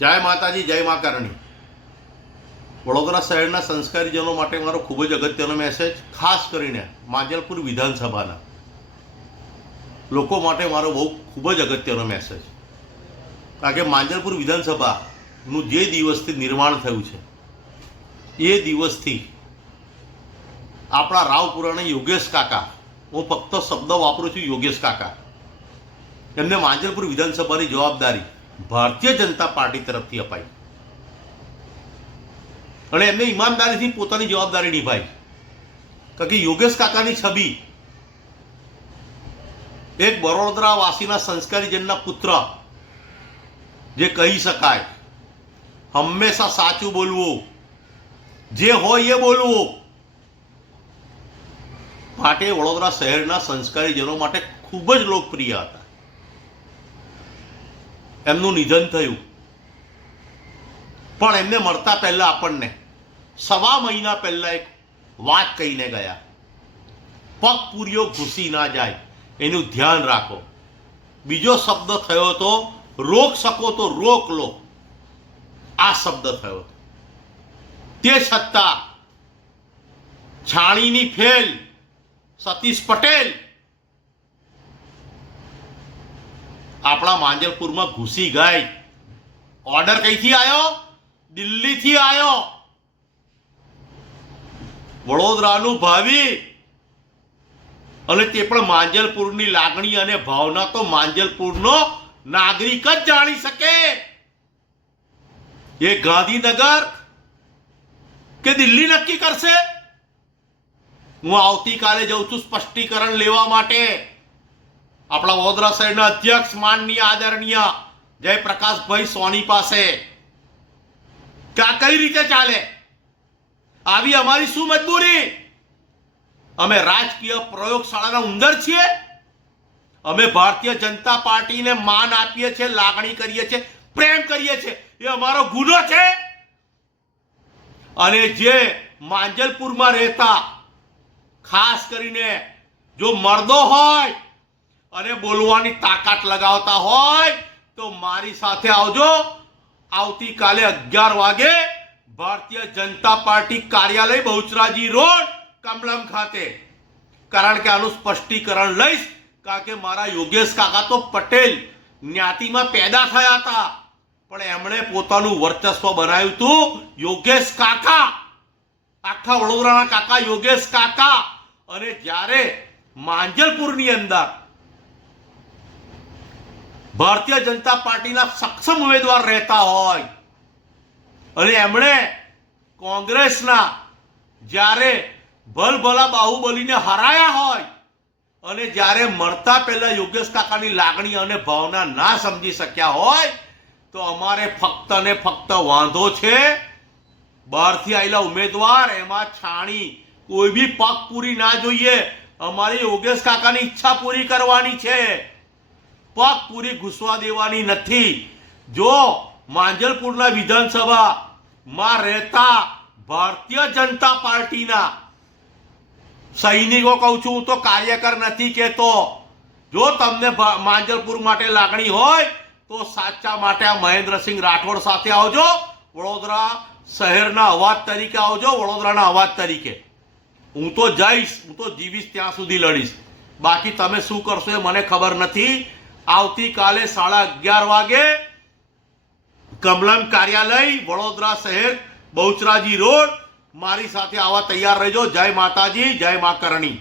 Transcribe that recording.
જય માતાજી, જય મા કરણી. વડોદરા શહેરના સંસ્કારીજનો માટે મારો ખૂબ જ અગત્યનો મેસેજ, ખાસ કરીને માંજલપુર વિધાનસભાના લોકો માટે મારો ખૂબ જ અગત્યનો મેસેજ. કારણ કે માંજલપુર વિધાનસભાનું જે દિવસથી નિર્માણ થયું છે એ દિવસથી આપણા રાવપુરાના યોગેશ કાકા, હું ફક્ત શબ્દ વાપરું છું યોગેશ કાકા, એમને માંજલપુર વિધાનસભાની જવાબદારી ભારતીય જનતા પાર્ટી તરફથી અપાઈ અને એમને ઈમાનદારીથી પોતાની જવાબદારી નિભાઈ. કારણ કે યોગેશ કાકાની છબી એક બરોડા વાસીના સંસ્કારીજનના પુત્ર, જે કહી શકાય હંમેશા સાચું બોલવું, જે હોય એ બોલવું, માટે વડોદરા શહેરના સંસ્કારીજનો માટે ખૂબ જ લોકપ્રિય હતા. એમનું નિધન થયું, પણ એમને મળતા પહેલા આપણને સવા મહિના પહેલા એક વાત કહીને ગયા, પગ પૂરીઓ ઘૂસી ના જાય એનું ધ્યાન રાખો. બીજો શબ્દ થયો તો રોક શકો તો રોક લો, આ શબ્દ થયો. તે છતાં છાણીની ફેલ સતીશ પટેલ આપણા માંજલપુરમાં ઘૂસી ગઈ. ઓર્ડર કઈથી આવ્યો? દિલ્હીથી આવ્યો. વડોદરાનું ભાવિ, અને તે પણ માંજલપુરની લાગણી અને ભાવના તો માંજલપુરનો નાગરિક જ જાણી શકે. એ ગાંધીનગર કે દિલ્હી નક્કી કરશે. હું આવતીકાલે જઉં છું સ્પષ્ટીકરણ લેવા માટે આપણા વડોદરા શહેરના અધ્યક્ષ માનનીય આદરણીય જયપ્રકાશભાઈ સોની પાસે, કે આ કઈ રીતે ચાલે, આવી અમારી શું મજબૂરી? અમે રાજકીય પ્રયોગશાળાના ઉંદર છીએ? અમે ભારતીય જનતા પાર્ટીને માન આપીએ છીએ, લાગણી કરીએ છીએ, પ્રેમ કરીએ છીએ, એ અમારો ગુનો છે. અને જે માંજલપુરમાં રહેતા ખાસ કરીને જો મર્દો હોય અને બોલવાની તાકાત લગાવતા હોય તો મારી સાથે આવજો. આવતીકાલે 11 વાગે ભારતીય જનતા પાર્ટી કાર્યાલય બહુચરાજી રોડ કમલમ ખાતે. કારણ કે આનું સ્પષ્ટીકરણ લઈશ. કારણ કે મારા યોગેશ કાકા તો પટેલ જ્ઞાતિમાં પેદા થયા હતા, પણ એમણે પોતાનું વર્ચસ્વ બનાવ્યું હતું. યોગેશ કાકા, આખા વડોદરાના કાકા યોગેશ કાકા. અને જ્યારે માંજલપુરની અંદર ભારતીય જનતા પાર્ટીના સક્ષમ ઉમેદવાર રહેતા હોય અને એમણે કોંગ્રેસના જ્યારે ભલભલા બાહુબલીને હરાયા હોય અને જ્યારે મળતા પહેલા યોગેશ કાકાની લાગણી અને ભાવના ના સમજી શક્યા હોય, તો અમારે ફક્ત ને ફક્ત વાંધો છે બહારથી આવેલા ઉમેદવાર, એમાં છાણી કોઈ બી પગ પૂરી ના જોઈએ. અમારી યોગેશ કાકાની ઈચ્છા પૂરી કરવાની છે, પગ પૂરી ઘૂસવા દેવાની નથી. જો માંજલપુરના વિધાનસભામાં રહેતા ભારતીય જનતા પાર્ટીના સૈનિકો, કહું છું, હું તો કાર્યકર નથી કહેતો, જો તમને માંજલપુર માટે લાગણી હોય તો સાચા માટે આ મહેન્દ્રસિંહ રાઠોડ સાથે આવજો. વડોદરા શહેરના અવાજ તરીકે આવજો, વડોદરાના અવાજ તરીકે. હું તો જઈશ, હું તો જીવીશ ત્યાં સુધી લડીશ. બાકી તમે શું કરશો એ મને ખબર નથી. આવતીકાલે 11:30 વાગે કમલમ કાર્યાલય વડોદરા શહેર બહુચરાજી રોડ, મારી સાથે આવા તૈયાર રહેજો. જય માતાજી, જય મા કરણી.